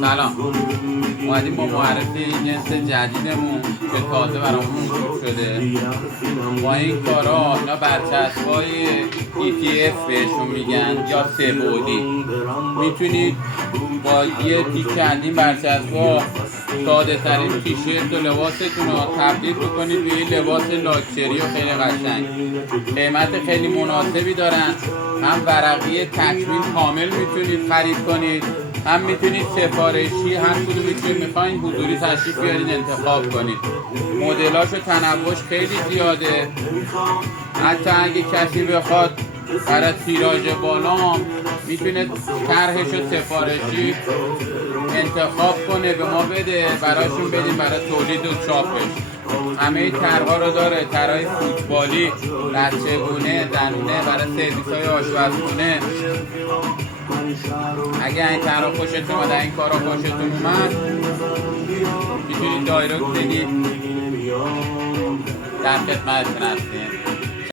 سلام، اومدیم با معرفی جنس جدیدمون که تازه برامون وجود شده. با این کارا اینا برچسب‌های ETF بهشون میگن یا سه بعدی. میتونید با یه تیکه از این برچسب‌ها ساده ترین تیشرت و لباستون رو تبدیل بکنید به یه لباس لاکچری و خیلی قشنگ. قیمت خیلی مناسبی دارن. هم ورقی تکمیل کامل میتونید خرید کنید، هم میتونید سفارشی، هر کدومی که میخواین حضوری تشریف بیارید انتخاب کنید. مدلاش و تنوعش خیلی زیاده. حتی اگه کسی بخواد برای تیراژ بالا میتونه طرحش و سفارشی انتخاب کنه، به ما بده، براشون بدیم برای تولید و چاپش. همه طرح‌ها رو داره، طرح‌های فوتبالی، بچگونه، زنونه، برای سرویس‌های آشپزخونه. اگه این طرح خوشتون اومد، این کارا خوشتون اومد، میتونید دایرکت بدید، در خدمتتون هستیم.